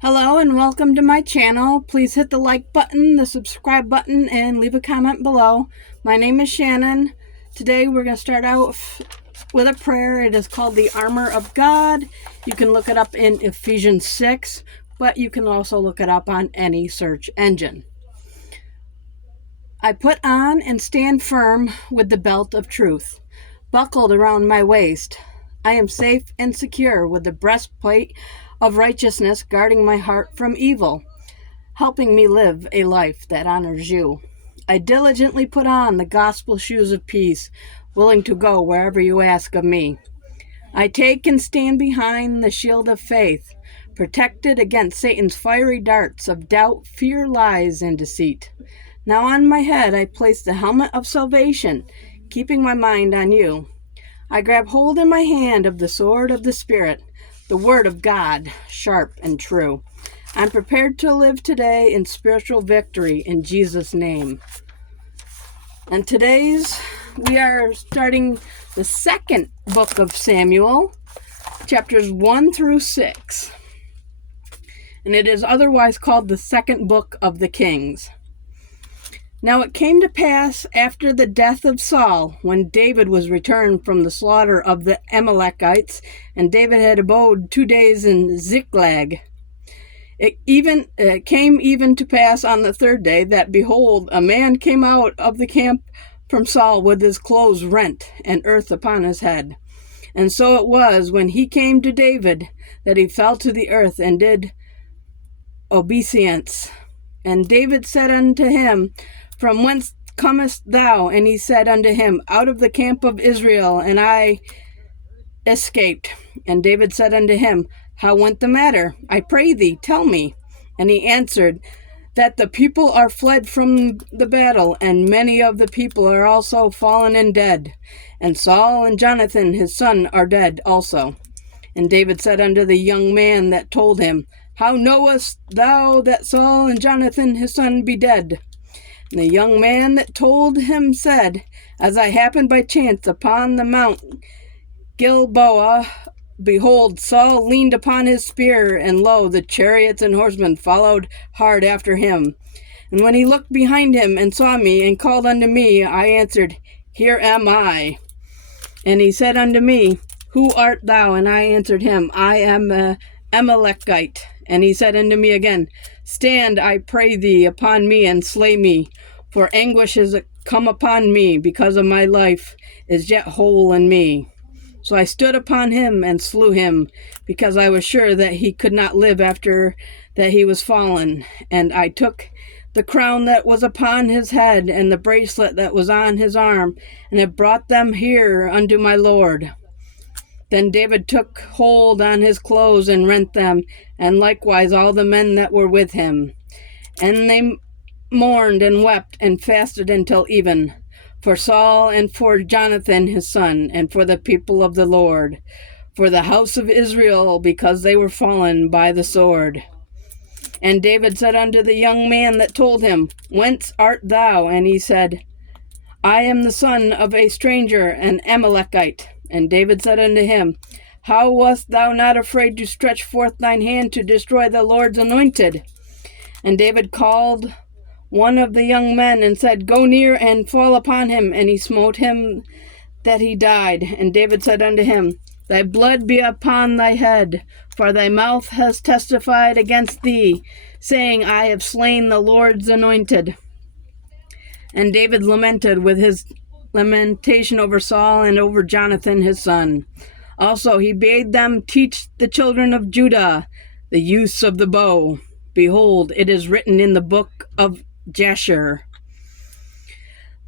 Hello and welcome to my channel. Please hit the like button, the subscribe button, and leave a comment below. My name is Shannon. Today we're going to start out with a prayer. It is called the Armor of God. You can look it up in Ephesians 6, but you can also look it up on any search engine. I put on and stand firm with the belt of truth, buckled around my waist. I am safe and secure with the breastplate of righteousness guarding my heart from evil, helping me live a life that honors you. I diligently put on the gospel shoes of peace, willing to go wherever you ask of me. I take and stand behind the shield of faith, protected against Satan's fiery darts of doubt, fear, lies, and deceit. Now on my head I place the helmet of salvation, keeping my mind on you. I grab hold in my hand of the sword of the Spirit, the word of God, sharp and true. I'm prepared to live today in spiritual victory in Jesus' name. And we are starting the second book of Samuel, chapters 1 through 6. And it is otherwise called the second book of the Kings. Now it came to pass after the death of Saul, when David was returned from the slaughter of the Amalekites, and David had abode 2 days in Ziklag. It came even to pass on the third day that, behold, a man came out of the camp from Saul with his clothes rent and earth upon his head. And so it was, when he came to David, that he fell to the earth and did obeisance. And David said unto him, From whence comest thou? And he said unto him, Out of the camp of Israel, and I escaped. And David said unto him, How went the matter? I pray thee, tell me. And he answered, That the people are fled from the battle, and many of the people are also fallen and dead. And Saul and Jonathan his son are dead also. And David said unto the young man that told him, How knowest thou that Saul and Jonathan his son be dead? And the young man that told him said, As I happened by chance upon the mount Gilboa, behold, Saul leaned upon his spear, and lo, the chariots and horsemen followed hard after him. And when he looked behind him and saw me, and called unto me, I answered, Here am I. And he said unto me, Who art thou? And I answered him, I am an Amalekite. And he said unto me again, Stand, I pray thee, upon me, and slay me, for anguish is come upon me, because of my life is yet whole in me. So I stood upon him and slew him, because I was sure that he could not live after that he was fallen. And I took the crown that was upon his head, and the bracelet that was on his arm, and have brought them here unto my Lord. Then David took hold on his clothes and rent them, and likewise all the men that were with him. And they mourned and wept and fasted until even, for Saul and for Jonathan his son, and for the people of the Lord, for the house of Israel, because they were fallen by the sword. And David said unto the young man that told him, Whence art thou? And he said, I am the son of a stranger, an Amalekite. And David said unto him, How wast thou not afraid to stretch forth thine hand to destroy the Lord's anointed? And David called one of the young men and said, Go near and fall upon him. And he smote him that he died. And David said unto him, Thy blood be upon thy head, for thy mouth has testified against thee, saying, I have slain the Lord's anointed. And David lamented with his lamentation over Saul and over Jonathan his son. Also he bade them teach the children of Judah the use of the bow. Behold, it is written in the book of Jasher,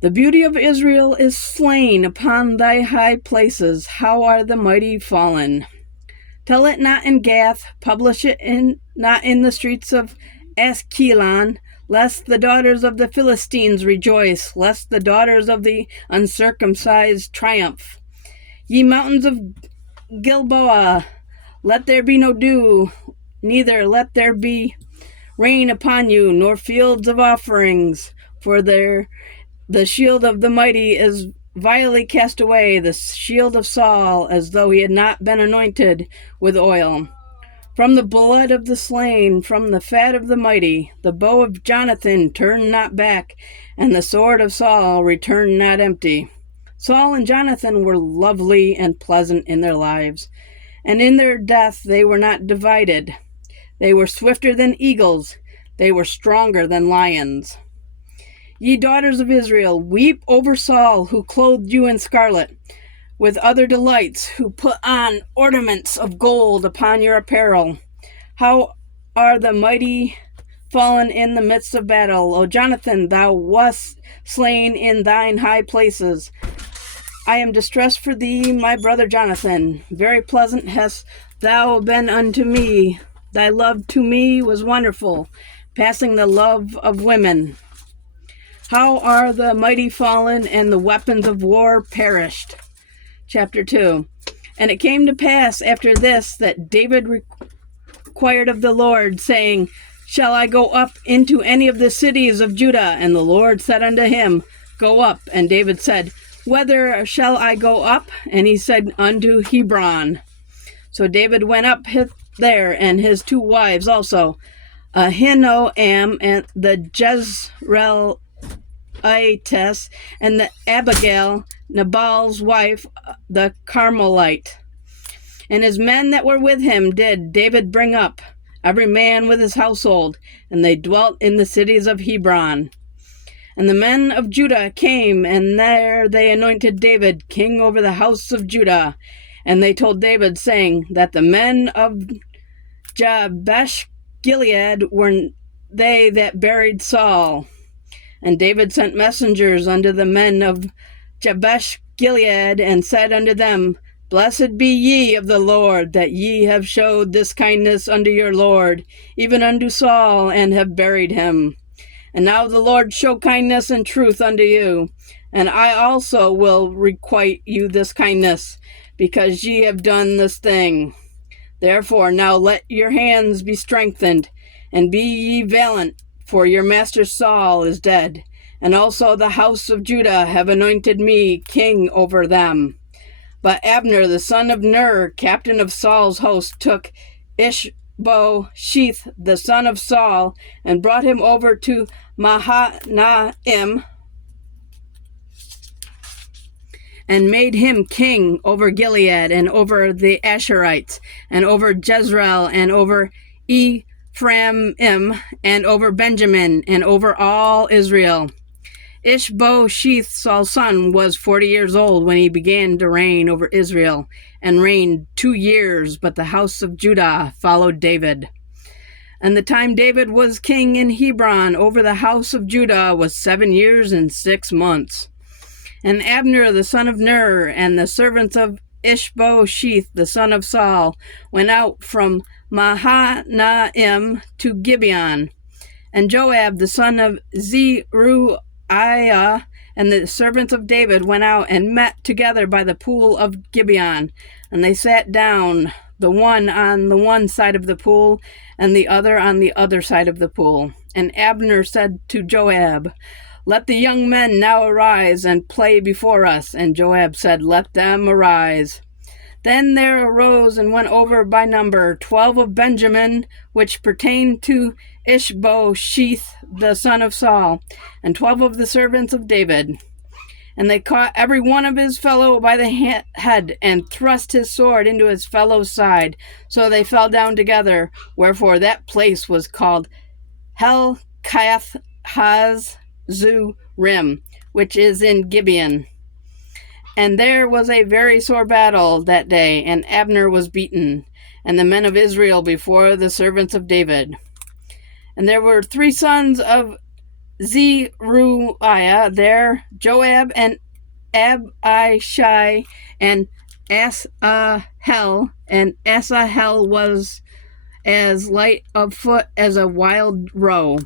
The beauty of Israel is slain upon thy high places. How are the mighty fallen? Tell it not in Gath, publish it not in the streets of Askelon, lest the daughters of the Philistines rejoice, lest the daughters of the uncircumcised triumph. Ye mountains of Gilboa, let there be no dew, neither let there be rain upon you, nor fields of offerings, for the shield of the mighty is vilely cast away, the shield of Saul, as though he had not been anointed with oil. From the blood of the slain, from the fat of the mighty, the bow of Jonathan turned not back, and the sword of Saul returned not empty. Saul and Jonathan were lovely and pleasant in their lives, and in their death they were not divided. They were swifter than eagles, they were stronger than lions. Ye daughters of Israel, weep over Saul, who clothed you in scarlet, with other delights, who put on ornaments of gold upon your apparel. How are the mighty fallen in the midst of battle? O Jonathan, thou wast slain in thine high places. I am distressed for thee, my brother Jonathan. Very pleasant hast thou been unto me. Thy love to me was wonderful, passing the love of women. How are the mighty fallen, and the weapons of war perished? Chapter 2. And it came to pass after this that David required of the Lord, saying, Shall I go up into any of the cities of Judah? And the Lord said unto him, Go up. And David said, Whither shall I go up? And he said, Unto Hebron. So David went up there, and his 2 wives also, Ahinoam and the Jezreelitess, and the Abigail, Nabal's wife, the Carmelite. And his men that were with him did David bring up, every man with his household, and they dwelt in the cities of Hebron. And the men of Judah came, and there they anointed David king over the house of Judah. And they told David, saying, that the men of Jabesh Gilead were they that buried Saul. And David sent messengers unto the men of Jabesh Gilead, and said unto them, Blessed be ye of the Lord, that ye have showed this kindness unto your Lord, even unto Saul, and have buried him. And now the Lord show kindness and truth unto you, and I also will requite you this kindness, because ye have done this thing. Therefore now let your hands be strengthened, and be ye valiant, for your master Saul is dead, and also the house of Judah have anointed me king over them. But Abner the son of Ner, captain of Saul's host, took Ishbosheth the son of Saul, and brought him over to Mahanaim, and made him king over Gilead, and over the Asherites, and over Jezreel, and over Ephraim, and over Benjamin, and over all Israel. Ishbosheth, Saul's son, was 40 years old when he began to reign over Israel, and reigned 2 years, but the house of Judah followed David. And the time David was king in Hebron over the house of Judah was 7 years and 6 months. And Abner the son of Ner, and the servants of Ishbosheth the son of Saul, went out from Mahanaim to Gibeon. And Joab the son of Zeruiah and the servants of David went out and met together by the pool of Gibeon. And they sat down, the one on the one side of the pool, and the other on the other side of the pool. And Abner said to Joab, Let the young men now arise and play before us. And Joab said, Let them arise. Then there arose and went over by number 12 of Benjamin, which pertained to Ishbosheth the son of Saul, and 12 of the servants of David. And they caught every one of his fellow by the head, and thrust his sword into his fellow's side. So they fell down together, wherefore that place was called Helkath-Hazzurim, which is in Gibeon. And there was a very sore battle that day, and Abner was beaten, and the men of Israel before the servants of David. And there were 3 sons of Zeruiah there, Joab and Abishai and Asahel, and Asahel was as light of foot as a wild roe.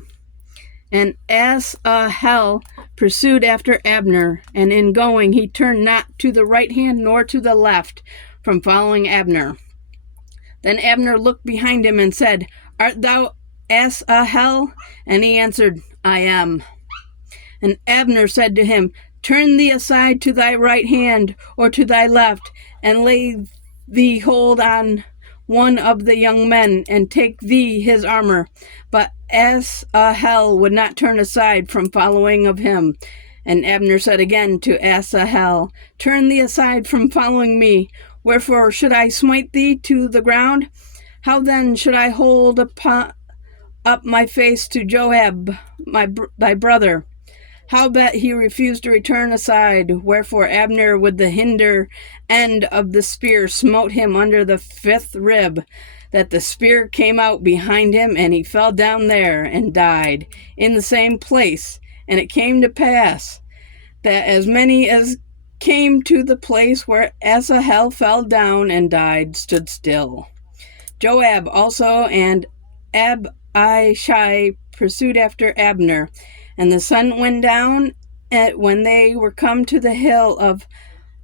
And Asahel pursued after Abner, and in going he turned not to the right hand nor to the left from following Abner. Then Abner looked behind him and said, Art thou Asahel? And he answered, I am. And Abner said to him, Turn thee aside to thy right hand or to thy left, and lay thee hold on one of the young men, and take thee his armor. But Asahel would not turn aside from following of him. And Abner said again to Asahel, Turn thee aside from following me. Wherefore should I smite thee to the ground? How then should I hold up my face to Joab, thy brother? Howbeit he refused to return aside, wherefore Abner with the hinder end of the spear smote him under the 5th rib, that the spear came out behind him, and he fell down there and died in the same place. And it came to pass that as many as came to the place where Asahel fell down and died stood still. Joab also and Abishai pursued after Abner, and the sun went down when they were come to the hill of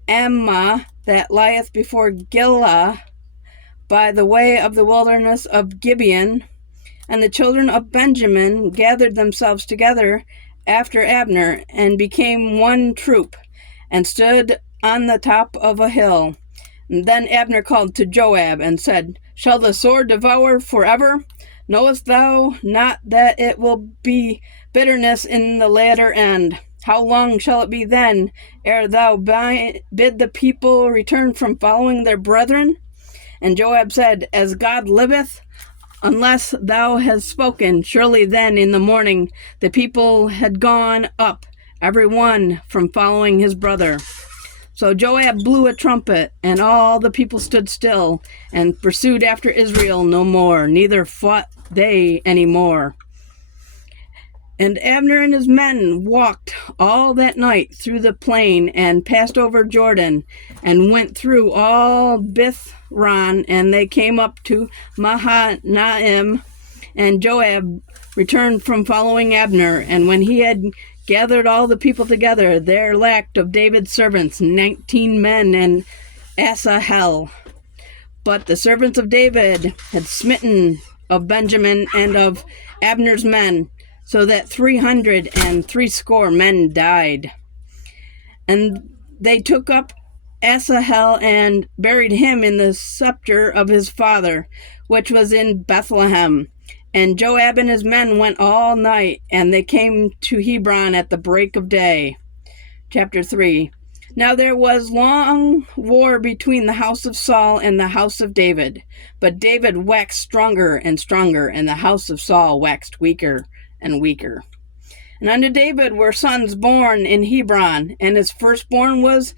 Ammah that lieth before Gilah, by the way of the wilderness of Gibeon. And the children of Benjamin gathered themselves together after Abner, and became one troop, and stood on the top of a hill. And then Abner called to Joab, and said, Shall the sword devour forever? Knowest thou not that it will be bitterness in the latter end? How long shall it be then, ere thou bid the people return from following their brethren? And Joab said, As God liveth, unless thou hast spoken, surely then in the morning the people had gone up, every one from following his brother. So Joab blew a trumpet, and all the people stood still, and pursued after Israel no more, neither fought they any more. And Abner and his men walked all that night through the plain, and passed over Jordan, and went through all Bithron, and they came up to Mahanaim. And Joab returned from following Abner, and when he had gathered all the people together, there lacked of David's servants 19 men and Asahel. But the servants of David had smitten of Benjamin and of Abner's men, so that 360 men died. And they took up Asahel and buried him in the sepulchre of his father, which was in Bethlehem. And Joab and his men went all night, and they came to Hebron at the break of day. Chapter 3. Now there was long war between the house of Saul and the house of David. But David waxed stronger and stronger, and the house of Saul waxed weaker and weaker. And unto David were sons born in Hebron, and his firstborn was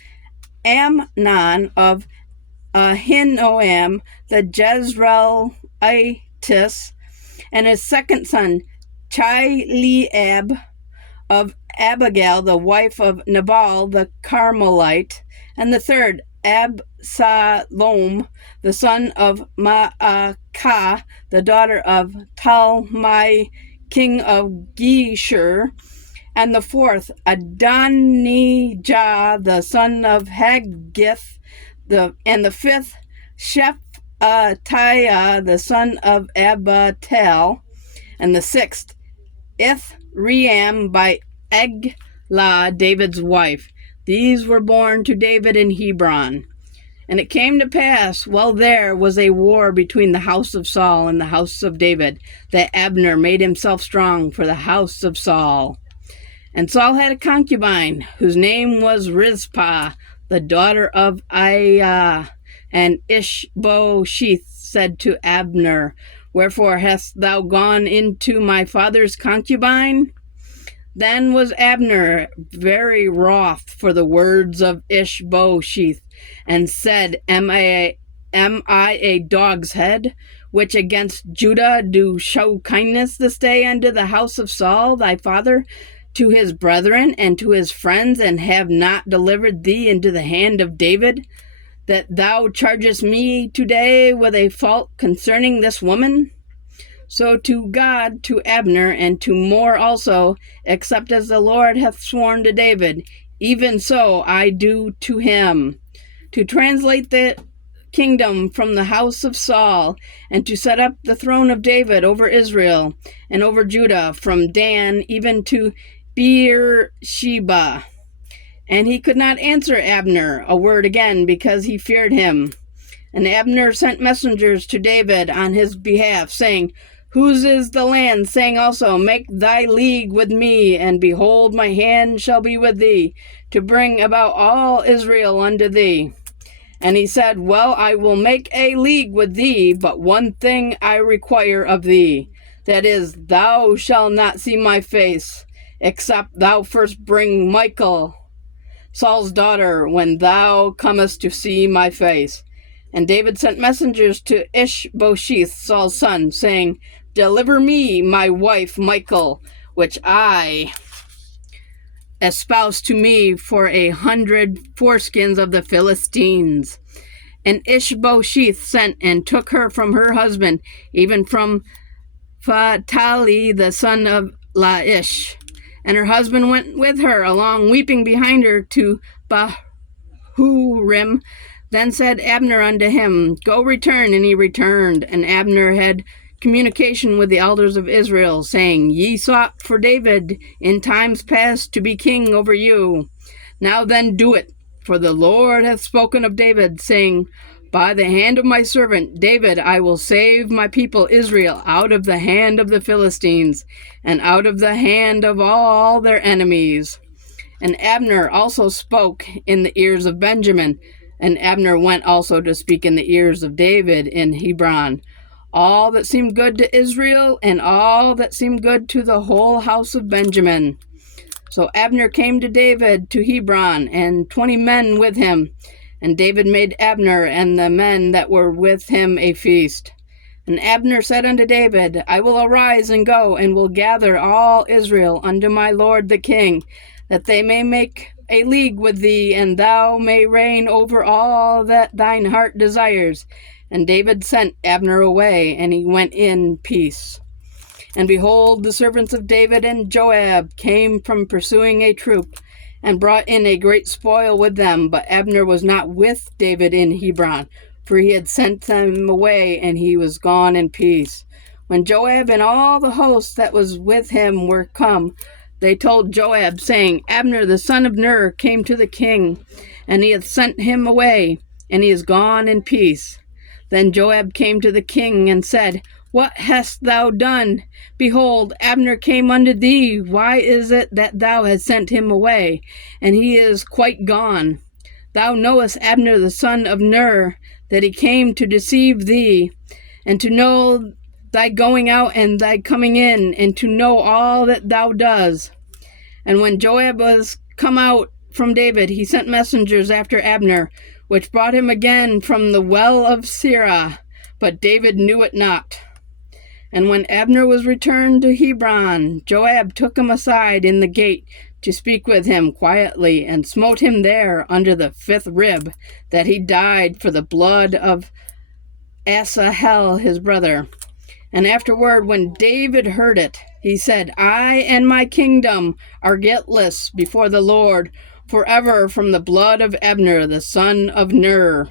Amnon of Ahinoam the Jezreelitess, and his second son Chileab of Abigail, the wife of Nabal the Carmelite, and the third Absalom, the son of Maacah, the daughter of Talmai, king of Geshur, and the fourth Adonijah, the son of Haggith, and the fifth Shephatiah, the son of Abital, and the sixth Ithream by Eglah, David's wife. These were born to David in Hebron. And it came to pass, while there was a war between the house of Saul and the house of David, that Abner made himself strong for the house of Saul. And Saul had a concubine, whose name was Rizpah, the daughter of Aiah. And Ishbosheth said to Abner, Wherefore hast thou gone into my father's concubine? Then was Abner very wroth for the words of Ishbosheth, and said, Am I a dog's head, which against Judah do show kindness this day unto the house of Saul thy father, to his brethren and to his friends, and have not delivered thee into the hand of David, that thou chargest me today with a fault concerning this woman? So to God, to Abner, and to more also, except as the Lord hath sworn to David, even so I do to him, to translate the kingdom from the house of Saul, and to set up the throne of David over Israel and over Judah, from Dan even to Beersheba. And he could not answer Abner a word again, because he feared him. And Abner sent messengers to David on his behalf, saying, Whose is the land? Saying also, Make thy league with me, and behold, my hand shall be with thee, to bring about all Israel unto thee. And he said, Well, I will make a league with thee, but one thing I require of thee, that is, thou shalt not see my face, except thou first bring Michal, Saul's daughter, when thou comest to see my face. And David sent messengers to Ishbosheth, Saul's son, saying, Deliver me my wife Michal, which I espoused to me for 100 foreskins of the Philistines. And Ishbosheth sent and took her from her husband, even from Phathali, the son of Laish. And her husband went with her along, weeping behind her, to Bahurim. Then said Abner unto him, Go return. And he returned. And Abner had communication with the elders of Israel, saying, Ye sought for David in times past to be king over you. Now then do it, for the Lord hath spoken of David, saying, By the hand of my servant David I will save my people Israel out of the hand of the Philistines, and out of the hand of all their enemies. And Abner also spoke in the ears of Benjamin, and Abner went also to speak in the ears of David in Hebron, all that seemed good to Israel, and all that seemed good to the whole house of Benjamin. So Abner came to David to Hebron, and 20 men with him. And David made Abner and the men that were with him a feast. And Abner said unto David, I will arise and go, and will gather all Israel unto my lord the king, that they may make a league with thee, and thou may reign over all that thine heart desires. And David sent Abner away, and he went in peace. And behold, the servants of David and Joab came from pursuing a troop, and brought in a great spoil with them. But Abner was not with David in Hebron, for he had sent them away, and he was gone in peace. When Joab and all the host that was with him were come, they told Joab, saying, Abner the son of Ner came to the king, and he hath sent him away, and he is gone in peace. Then Joab came to the king and said, What hast thou done? Behold, Abner came unto thee. Why is it that thou hast sent him away, and he is quite gone? Thou knowest Abner the son of Ner, that he came to deceive thee, and to know thy going out and thy coming in, and to know all that thou does. And when Joab was come out from David, he sent messengers after Abner, which brought him again from the well of Sirah, but David knew it not. And when Abner was returned to Hebron, Joab took him aside in the gate to speak with him quietly, and smote him there under the 5th rib, that he died for the blood of Asahel his brother. And afterward, when David heard it, he said, I and my kingdom are guiltless before the Lord forever from the blood of Abner the son of Ner.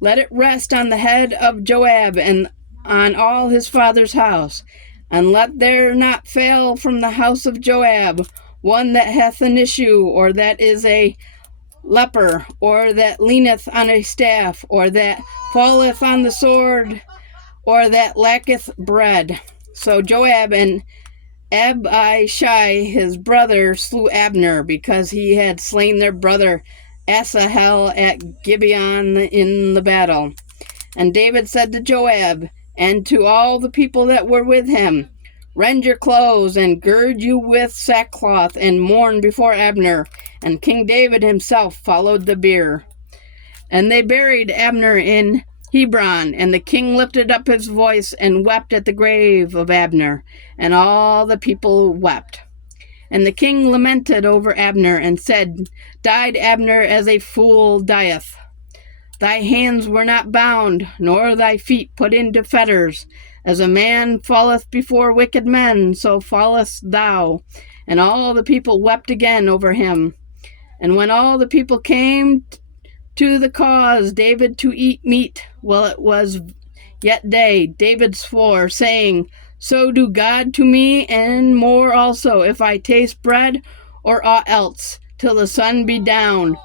Let it rest on the head of Joab and on all his father's house, and let there not fail from the house of Joab one that hath an issue, or that is a leper, or that leaneth on a staff, or that falleth on the sword, or that lacketh bread. So Joab and Abishai his brother slew Abner, because he had slain their brother Asahel at Gibeon in the battle. And David said to Joab and to all the people that were with him, Rend your clothes, and gird you with sackcloth, and mourn before Abner. And King David himself followed the bier. And they buried Abner in Hebron, and the king lifted up his voice and wept at the grave of Abner, and all the people wept. And the king lamented over Abner, and said, Died Abner as a fool dieth. Thy hands were not bound, nor thy feet put into fetters. As a man falleth before wicked men, so fallest thou. And all the people wept again over him. And when all the people came to the cause David to eat meat, while it was yet day, David swore, saying, So do God to me, and more also, if I taste bread or aught else, till the sun be down.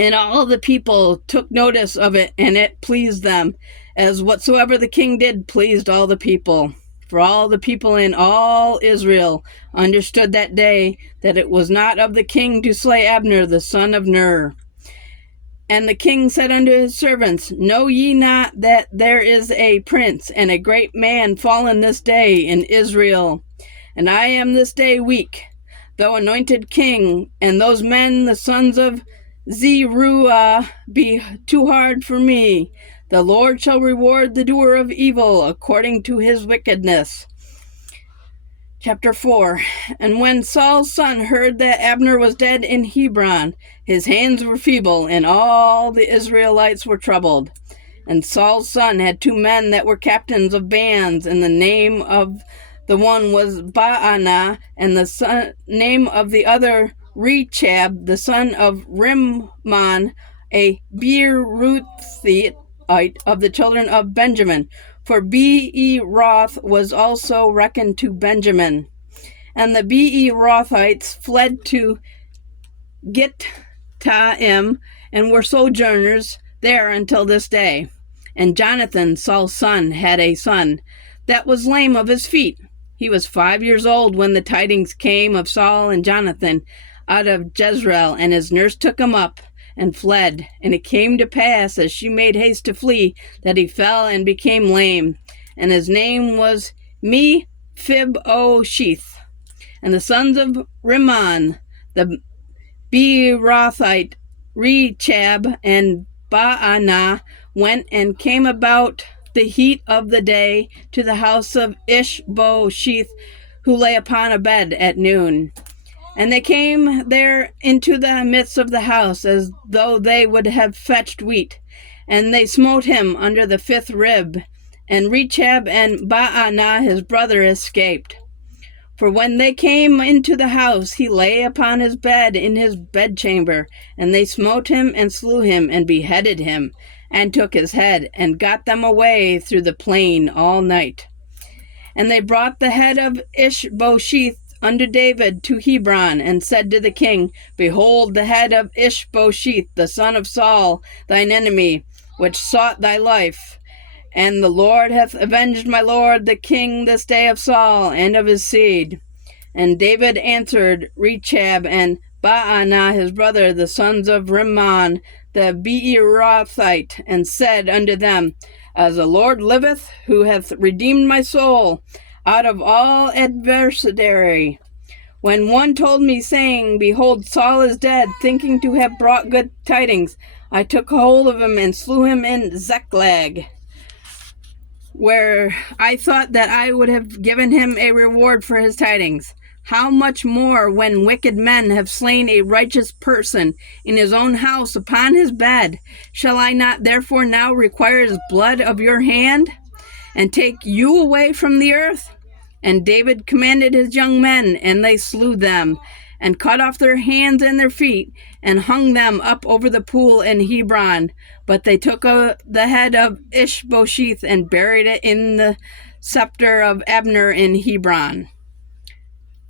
And all the people took notice of it, and it pleased them, as whatsoever the king did pleased all the people. For all the people in all Israel understood that day that it was not of the king to slay Abner the son of Ner. And the king said unto his servants, Know ye not that there is a prince and a great man fallen this day in Israel? And I am this day weak, though anointed king, and those men, the sons of Zeruiah, be too hard for me. The Lord shall reward the doer of evil according to his wickedness. Chapter 4. And when Saul's son heard that Abner was dead in Hebron, his hands were feeble, and all the Israelites were troubled. And Saul's son had 2 men that were captains of bands, and the name of the one was Baanah, and the name of the other Rechab, the son of Rimmon, a Beerothite of the children of Benjamin. For Beeroth was also reckoned to Benjamin. And the Beerothites fled to Gittaim, and were sojourners there until this day. And Jonathan, Saul's son, had a son that was lame of his feet. He was 5 years old when the tidings came of Saul and Jonathan out of Jezreel, and his nurse took him up and fled. And it came to pass, as she made haste to flee, that he fell and became lame. And his name was Mephibosheth. And the sons of Rimmon, the Beerothite, Rechab and Baanah, went and came about the heat of the day to the house of Ishbosheth, who lay upon a bed at noon. And they came there into the midst of the house, as though they would have fetched wheat. And they smote him under the 5th rib. And Rechab and Baanah his brother escaped. For when they came into the house, he lay upon his bed in his bedchamber. And they smote him and slew him and beheaded him, and took his head, and got them away through the plain all night. And they brought the head of Ishbosheth unto David to Hebron, and said to the king, Behold the head of Ishbosheth, the son of Saul, thine enemy, which sought thy life. And the Lord hath avenged my lord the king this day of Saul, and of his seed. And David answered Rechab and Baanah his brother, the sons of Rimmon, the Beerothite, and said unto them, As the Lord liveth, who hath redeemed my soul out of all adversary, when one told me, saying, Behold, Saul is dead, thinking to have brought good tidings, I took hold of him and slew him in Ziklag, where I thought that I would have given him a reward for his tidings. How much more when wicked men have slain a righteous person in his own house upon his bed? Shall I not therefore now require his blood of your hand, and take you away from the earth? And David commanded his young men, and they slew them, and cut off their hands and their feet, and hung them up over the pool in Hebron. But they took the head of Ishbosheth and buried it in the sepulchre of Abner in Hebron.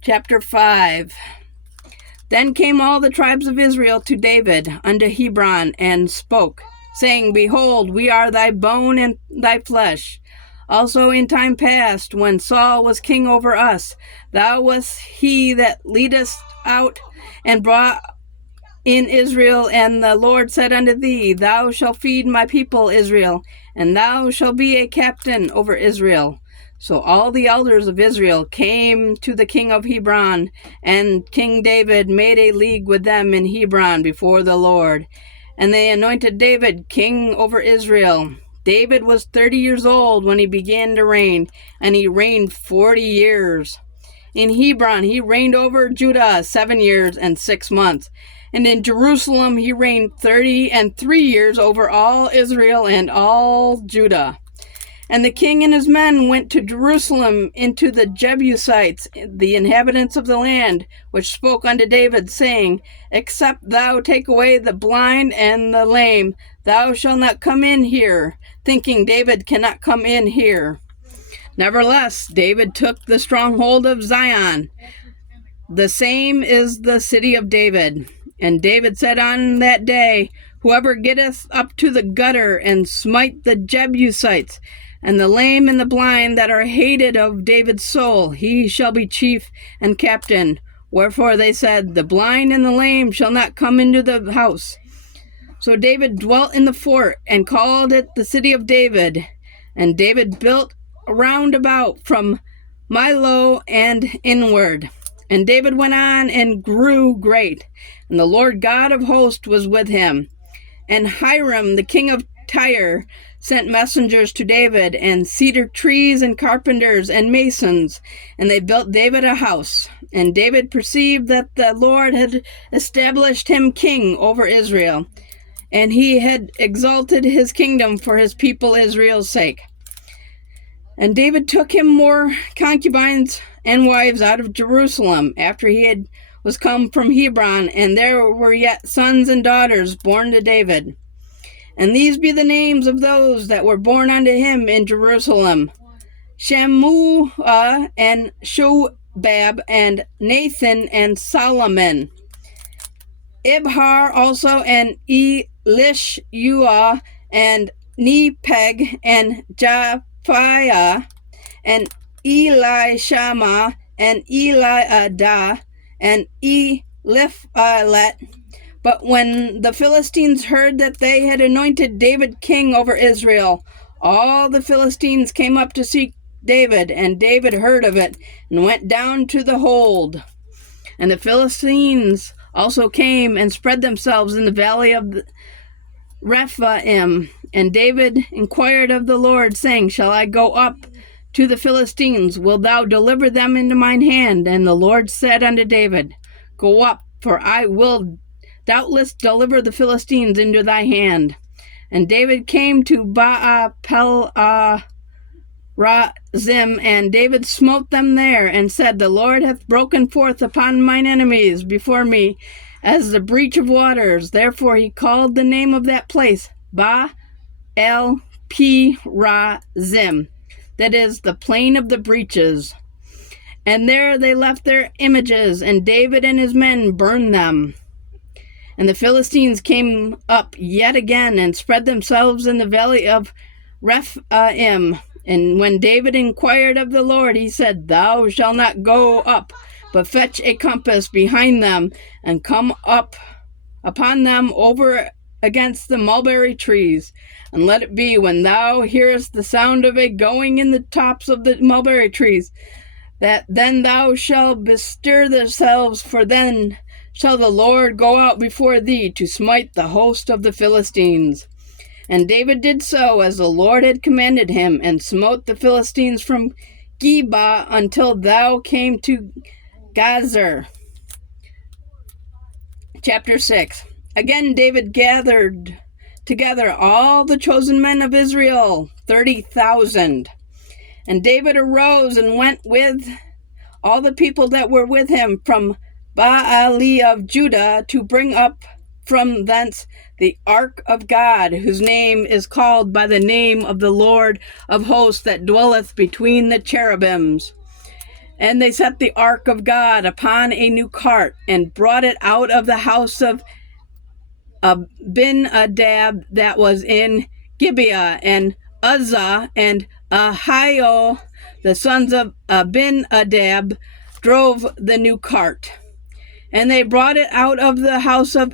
Chapter 5. Then came all the tribes of Israel to David unto Hebron, and spoke, saying, Behold, we are thy bone and thy flesh. Also in time past, when Saul was king over us, thou wast he that leadest out and brought in Israel, and the Lord said unto thee, Thou shalt feed my people Israel, and thou shalt be a captain over Israel. So all the elders of Israel came to the king of Hebron, and King David made a league with them in Hebron before the Lord. And they anointed David king over Israel. David was 30 years old when he began to reign, and he reigned 40 years. In Hebron he reigned over Judah 7 years and 6 months. And in Jerusalem he reigned 33 years over all Israel and all Judah. And the king and his men went to Jerusalem into the Jebusites, the inhabitants of the land, which spoke unto David, saying, Except thou take away the blind and the lame, thou shalt not come in here, thinking David cannot come in here. Nevertheless, David took the stronghold of Zion. The same is the city of David. And David said on that day, whoever getteth up to the gutter and smite the Jebusites, and the lame and the blind that are hated of David's soul, he shall be chief and captain. Wherefore they said, the blind and the lame shall not come into the house. So David dwelt in the fort, and called it the city of David. And David built round about from Millo and inward. And David went on and grew great, and the Lord God of hosts was with him. And Hiram, the king of Tyre, sent messengers to David, and cedar trees, and carpenters, and masons, and they built David a house. And David perceived that the Lord had established him king over Israel, and he had exalted his kingdom for his people Israel's sake. And David took him more concubines and wives out of Jerusalem, after he was come from Hebron, and there were yet sons and daughters born to David. And these be the names of those that were born unto him in Jerusalem: Shammua, and Shobab, and Nathan, and Solomon. Ibhar also, and Elishua, and Nepeg, and Japhiah, and Elishama, and Eliada, and Eliphalet. But when the Philistines heard that they had anointed David king over Israel, all the Philistines came up to seek David, and David heard of it, and went down to the hold. And the Philistines also came and spread themselves in the valley of Rephaim. And David inquired of the Lord, saying, shall I go up to the Philistines? Wilt thou deliver them into mine hand? And the Lord said unto David, go up, for I will doubtless deliver the Philistines into thy hand. And David came to Baal-perazim, and David smote them there, and said, the Lord hath broken forth upon mine enemies before me as the breach of waters. Therefore he called the name of that place Baal-perazim, that is, the plain of the breaches. And there they left their images, and David and his men burned them. And the Philistines came up yet again, and spread themselves in the valley of Rephaim. And when David inquired of the Lord, he said, thou shalt not go up, but fetch a compass behind them, and come up upon them over against the mulberry trees. And let it be, when thou hearest the sound of a going in the tops of the mulberry trees, that then thou shalt bestir themselves, for then shall the Lord go out before thee to smite the host of the Philistines. And David did so as the Lord had commanded him, and smote the Philistines from Geba until thou came to Gazer. Chapter 6. Again David gathered together all the chosen men of Israel, 30,000. And David arose and went with all the people that were with him from Baali of Judah, to bring up from thence the ark of God, whose name is called by the name of the Lord of hosts, that dwelleth between the cherubims. And they set the ark of God upon a new cart, and brought it out of the house of Abinadab that was in Gibeah. And Uzzah and Ahio, the sons of Abinadab, drove the new cart. And they brought it out of the house of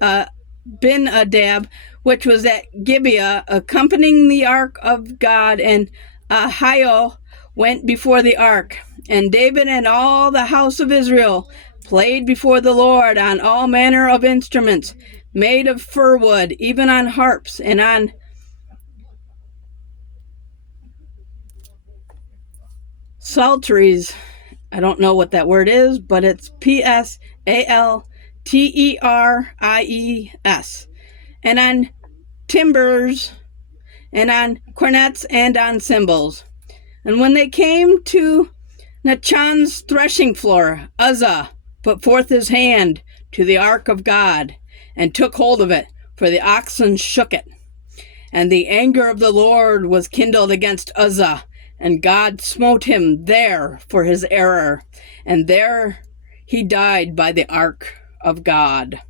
Abinadab, which was at Gibeah, accompanying the ark of God. And Ahio went before the ark. And David and all the house of Israel played before the Lord on all manner of instruments made of fir wood, even on harps and on psalteries. I don't know what that word is, but it's Psalteries. And on timbers, and on cornets, and on cymbals. And when they came to Nachon's threshing floor, Uzzah put forth his hand to the ark of God, and took hold of it, for the oxen shook it. And the anger of the Lord was kindled against Uzzah, and God smote him there for his error. And there he died by the ark of God.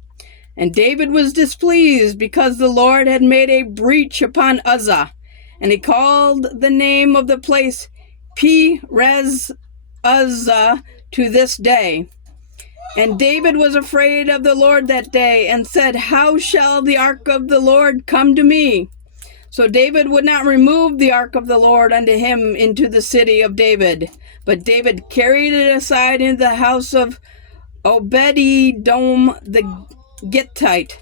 And David was displeased because the Lord had made a breach upon Uzzah, and he called the name of the place Perez Uzzah to this day. And David was afraid of the Lord that day, and said, How shall the ark of the Lord come to me? So David would not remove the ark of the Lord unto him into the city of David, but David carried it aside into the house of Obed-edom the Gittite.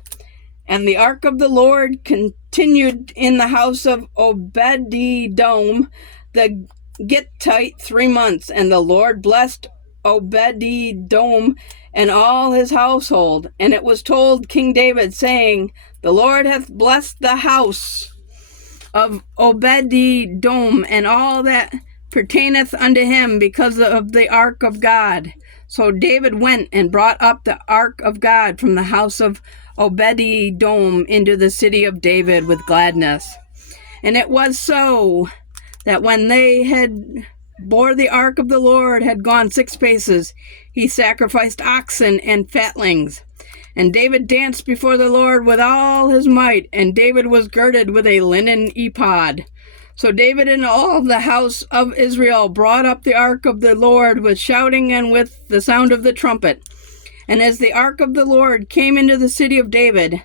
And the ark of the Lord continued in the house of Obed-edom the Gittite 3 months, and the Lord blessed Obed-edom and all his household. And it was told King David, saying, The Lord hath blessed the house of Obed-edom and all that pertaineth unto him because of the ark of God. So David went and brought up the ark of God from the house of Obed-edom into the city of David with gladness. And it was so that when they had bore the ark of the Lord had gone 6 paces, he sacrificed oxen and fatlings. And David danced before the Lord with all his might, and David was girded with a linen ephod. So David and all the house of Israel brought up the ark of the Lord with shouting and with the sound of the trumpet. And as the ark of the Lord came into the city of David,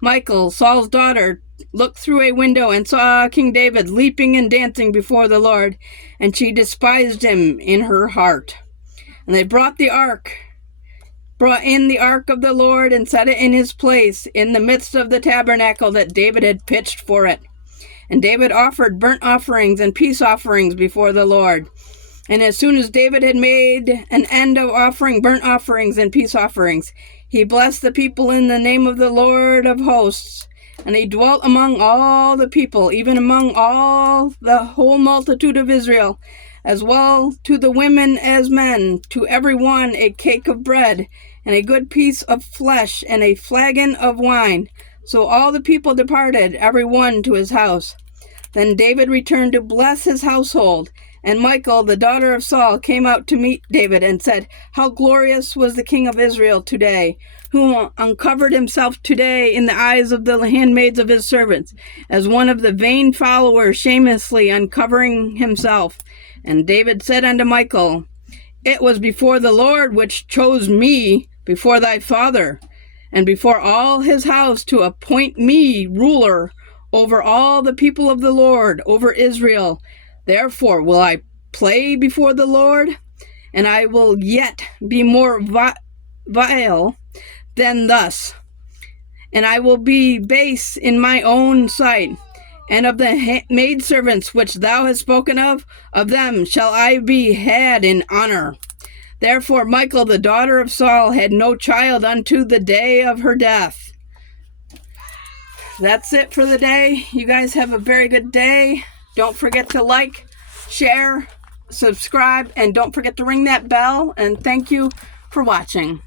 Michal, Saul's daughter, looked through a window and saw King David leaping and dancing before the Lord, and she despised him in her heart. And they brought in the ark of the Lord and set it in his place in the midst of the tabernacle that David had pitched for it. And David offered burnt offerings and peace offerings before the Lord. And as soon as David had made an end of offering burnt offerings and peace offerings, he blessed the people in the name of the Lord of hosts. And he dwelt among all the people, even among all the whole multitude of Israel, as well to the women as men, to every one a cake of bread, and a good piece of flesh, and a flagon of wine. So all the people departed, every one to his house. Then David returned to bless his household. And Michal, the daughter of Saul, came out to meet David, and said, How glorious was the king of Israel today, who uncovered himself today in the eyes of the handmaids of his servants, as one of the vain followers shamelessly uncovering himself. And David said unto Michal, It was before the Lord which chose me before thy father, and before all his house, to appoint me ruler over all the people of the Lord, over Israel. Therefore will I play before the Lord, and I will yet be more vile than thus. And I will be base in my own sight. And of the maidservants which thou hast spoken of them shall I be had in honor. Therefore Michal, the daughter of Saul, had no child unto the day of her death. That's it for the day. You guys have a very good day. Don't forget to like, share, subscribe, and don't forget to ring that bell. And thank you for watching.